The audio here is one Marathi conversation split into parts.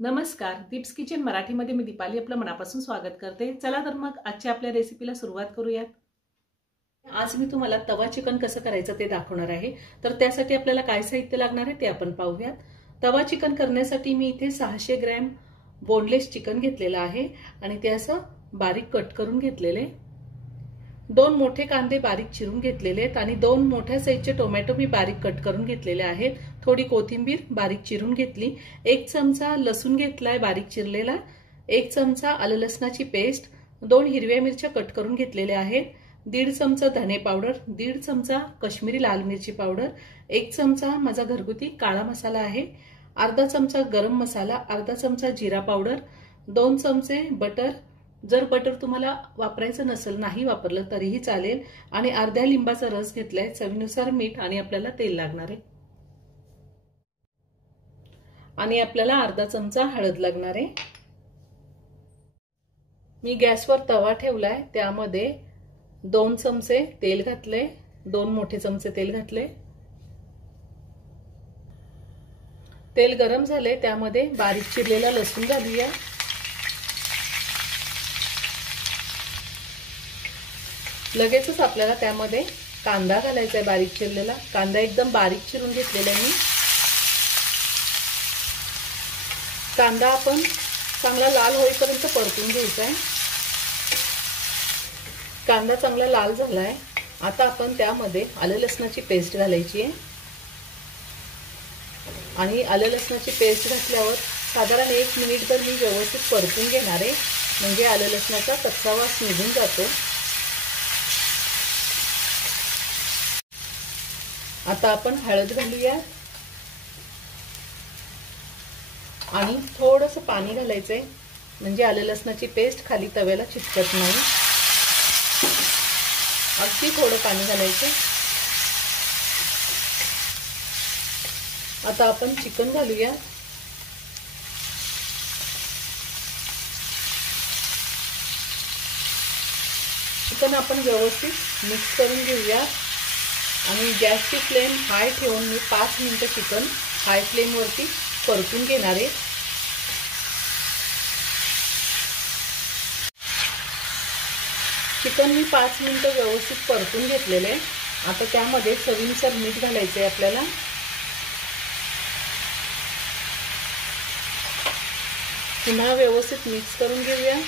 नमस्कार, दीप्स किचन मराठीमध्ये मी दीपाली आपलं मनापासून स्वागत करते। चला तर मग आजच्या आपल्या रेसिपीला सुरुवात करूयात। आज मी तुम्हाला तवा चिकन कसं करायचं ते दाखवणार आहे। तर त्यासाठी आपल्याला काय साहित्य लागणार आहे ते आपण पाहूयात। तवा चिकन करण्यासाठी मी इथे 600 ग्रॅम बोनलेस चिकन घेतलेलं आहे आणि ते असं बारीक कट करून घेतलेले। 2 मोठे कांदे बारीक चिरून घेतलेले आहेत आणि 2 मोठ्या साईजचे टोमॅटो मी बारीक कट करून घेतलेले आहेत। थोडी कोथिंबीर बारीक चिरून घेतली, 1 चमचा लसूण घेतलाय बारीक चिरलेला, 1 चमचा आलं लसणाची पेस्ट, 2 हिरव्या मिरच्या कट करून घेतलेल्या आहेत, 1.5 चमचा धने पावडर, 1.5 चमचा काश्मीरी लाल मिरची पावडर, 1 चमचा माझा घरगुती काळा मसाला आहे, अर्धा चमचा गरम मसाला, अर्धा चमचा जिरा पावडर, 2 चमचे बटर, जर बटर तुम्हाला वापरायचं नसेल नाही वापरलं तरीही चालेल, आणि अर्ध्या लिंबाचा रस घेतलाय, चवीनुसार मीठ आणि आपल्याला तेल लागणार आहे आणि आपल्याला अर्धा चमचा हळद लागणार आहे। मी गॅसवर तवा ठेवलाय, त्यामध्ये 2 चमचे तेल घातले, 2 मोठे चमचे तेल घातले। तेल गरम झाले, त्यामध्ये बारीक चिरलेला लसूण घालूया। लगेचच आपल्याला त्यामध्ये कांदा घालायचा आहे बारीक चिरलेला। कांदा एकदम बारीक चिरून घेतलेला आहे मी। कांदा आपण चांगला लाल होईपर्यंत परतून घ्यायचा आहे। कांदा चांगला लाल झालाय, आता आपण त्यामध्ये आलं लसणाची पेस्ट घालायची आहे आणि आलं लसणाची पेस्ट घातल्यावर साधारण 1 मिनिटभर मी व्यवस्थित परतून घेणार आहे, म्हणजे आलं लसणाचा कच्चा वास निघून जातो। आता आपण हळद घालूया आणि थोडंसं पाणी घालायचंय, म्हणजे आलं लसणाची पेस्ट खाली तव्याला चिटकत नाही। अगदी थोडं पाणी घालायचं। आता आपण चिकन घालूया। चिकन आपण व्यवस्थित मिक्स करून घेऊया आणि गॅसची फ्लेम हाय ठेवून मी 5 मिनिटं चिकन हाय फ्लेम वरती परतून घेणार आहे। चिकन मी 5 मिनिटं व्यवस्थित परतून घेतलेले आहे। आता त्यामध्ये चवीनुसार मीठ घालायचे आहे आपल्याला। पुन्हा व्यवस्थित मिक्स करून घेऊया।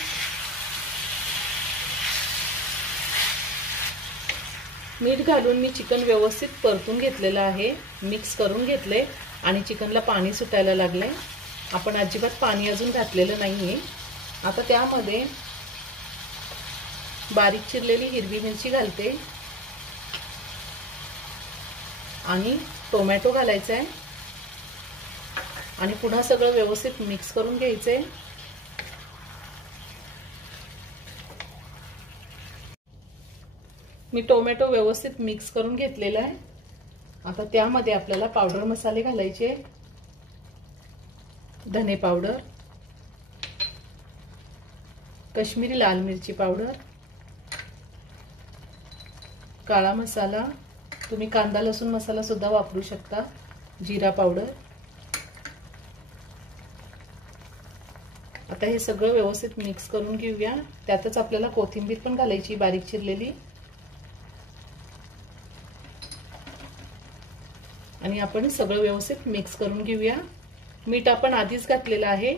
मीठ घालून मी चिकन व्यवस्थित परतून घेतलेलं आहे, मिक्स करून घेतले आणि चिकनला पाणी सुटायला लागले। आपण अजिबात पाणी अजून घातलेलं नाहीये। आता त्यामध्ये बारीक चिरलेली हिरवी मिरची घालते आणि टोमॅटो घालायचा आहे आणि पुन्हा सगळं व्यवस्थित मिक्स करून घ्यायचंय। मी टोमॅटो व्यवस्थित मिक्स करून घेतलेला आहे। आता त्यामध्ये आपल्याला पावडर मसाले घालायचे, धने पावडर, काश्मीरी लाल मिरची पावडर, काळा मसाला, तुम्ही कांदा लसूण मसाला सुद्धा वापरू शकता, जिरा पावडर। आता हे सगळं व्यवस्थित मिक्स करून घेऊया। त्यातच आपल्याला कोथिंबीर पण घालायची बारीक चिरलेली आणि आपण सगळं व्यवस्थित मिक्स करून घेऊया। मीठ आपण आधीच घातलेलं आहे।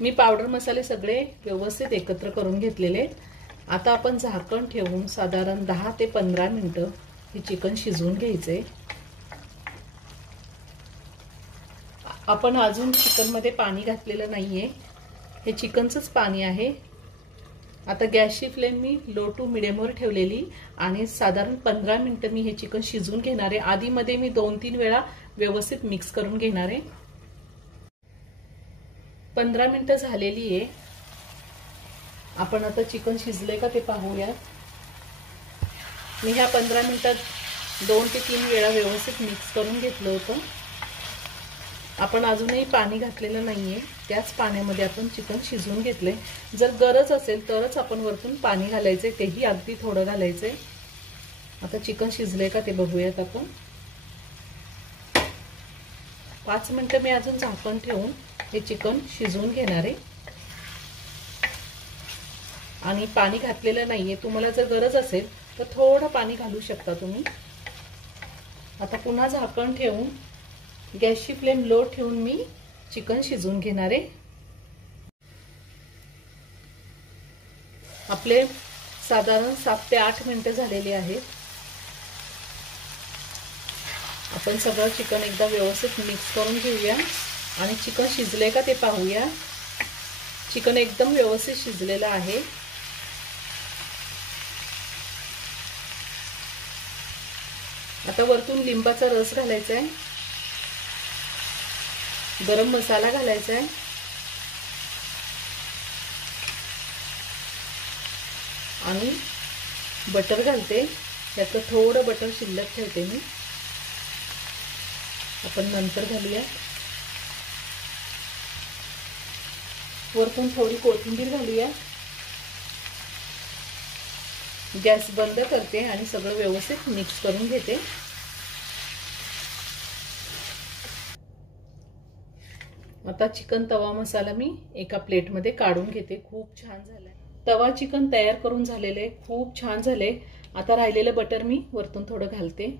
मी पावडर मसाले सगळे व्यवस्थित एकत्र करून घेतलेले। आता आपण झाकण ठेवून साधारण 10 ते 15 मिनिटं हे चिकन शिजवून घ्यायचे। आपण अजून चिकन मध्ये पाणी घातलेलं नाहीये, हे चिकनचंच पाणी आहे। आता गॅसची फ्लेम मी लो टू मीडियम वर ठेवलेली आणि साधारण 15 मिनिटं मी हे चिकन शिजवून घेणार आहे। आधी मध्ये मी 2-3 वेळा व्यवस्थित मिक्स करून घेणार आहे। 15 मिनिटं झालेली आहे। आपण आता चिकन शिजले का ते पाहूया। मी ह्या 15 मिनिटात 2 ते 3 वेळा व्यवस्थित मिक्स करून घेतलं होतं। आपण अजूनही पाणी घातलेलं नाहीये, त्याच पाण्यामध्ये आपण चिकन शिजवून घेतले। जर गरज असेल तरच आपण वरतून पाणी घालायचे, तेही अगदी थोडं घालायचे। आता चिकन शिजलंय का ते बघूयात आपण. 5 मिनिटं मी अजून झाकण ठेवून हे चिकन शिजवून घेणार आहे. आणि पाणी घातलेलं नाहीये, तुम्हाला जर गरज असेल तर थोडं पाणी घालू शकता तुम्ही. आता पुन्हा झाकण ठेवून गॅसची फ्लेम लो ठेवून मी चिकन शिजवून घेणार आहे. आपले साधारण 7 ते 8 मिनिटं झालेली आहेत. आपण सगळं चिकन एकदा व्यवस्थित मिक्स करून घेऊया आणि चिकन शिजले का ते पाहूया. चिकन एकदम व्यवस्थित शिजलेलं आहे. आता वरतून लिंबाचा रस घालायचा आहे, गरम मसाला घालायचा आहे आणि बटर घालते. याचं थोडं बटर शिल्लक ठेवते मी, आपण नंतर घालूया. वरतून थोडी कोथिंबीर घालूया. गॅस बंद करते आणि सगळं व्यवस्थित मिक्स करून घेते. आता चिकन तवा मसाला मी एका प्लेटमध्ये काढून घेते. खूप छान झालाय. तवा चिकन तयार करून झालेले, खूप छान झाले. आता राहिलेलं बटर मी वरतून थोडं घालते.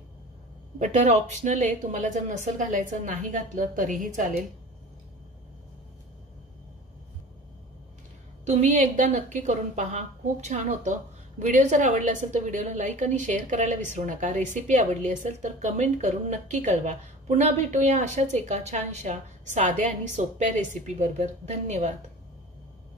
बटर ऑप्शनल आहे, तुम्हाला जर नसेल घालायचं नाही घातलं तरीही चालेल. तुम्ही एकदा नक्की करून पहा, खूप छान होतं. व्हिडिओ जर आवडला असेल तर व्हिडिओला लाईक आणि शेअर करायला विसरू नका. रेसिपी आवडली असेल तर कमेंट करून नक्की कळवा. पुन्हा भेटूया अशाच एका छानशा साध्या आणि सोप्या रेसिपी बरोबर. धन्यवाद.